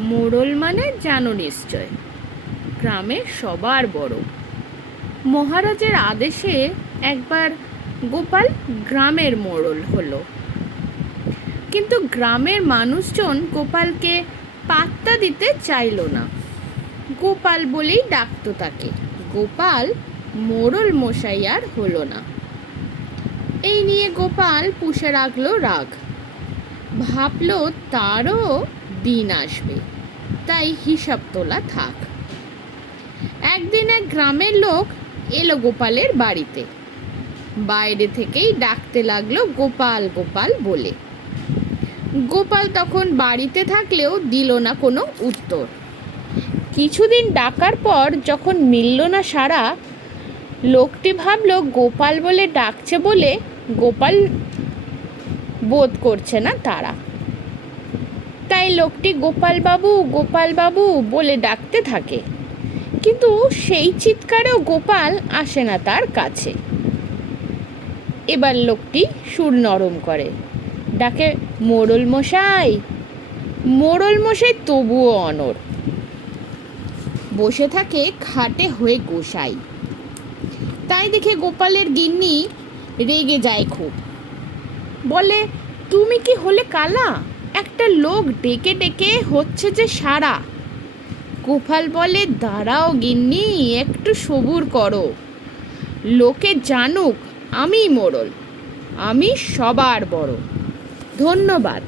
মোড়ল মানে জানো নিশ্চয়। গ্রামে সবার বড়। মহারাজের আদেশে একবার গোপাল গ্রামের মোড়ল হলো। কিন্তু গ্রামের মানুষজন গোপালকে পাত্তা দিতে চাইলো না। গোপাল বলেই ডাকতো তাকে। গোপাল মোড়ল মশাই আর হলো না। এই নিয়ে গোপাল পুষে রাখল রাগ। ভাবলো তারও দিন আসবে, তাই হিসাব তোলা থাক। একদিন এক গ্রামের লোক এলো গোপালের বাড়িতে। বাইরে থেকেই ডাকতে লাগল গোপাল গোপাল বলে। গোপাল তখন বাড়িতে থাকলেও দিল না কোনো উত্তর। কিছুদিন ডাকার পর যখন মিলল না সারা, লোকটি ভাবলো গোপাল বলে ডাকছে বলে গোপাল বোধ করছে না তারা। তাই লোকটি গোপাল বাবু গোপাল বাবু বলে ডাকতে থাকে। কিন্তু সেই চিৎকারেও গোপাল আসে না তার কাছে। এবার লোকটি সুর নরম করে, ডাকে, মোড়ল মশাই মোড়ল মশাই তবুও অনর বসে থাকে খাটে হয়ে গোসাই। তাই দেখে গোপালের গিন্নি রেগে যায় খুব। বলে, তুমি কি হলে কালা? একটা লোক ডেকে ডেকে হচ্ছে যে সারা। গোপাল বলে, দাঁড়াও গিন্নি, একটু সবুর করো। লোকে জানুক আমি মোড়ল আমি সবার বড়। ধন্যবাদ।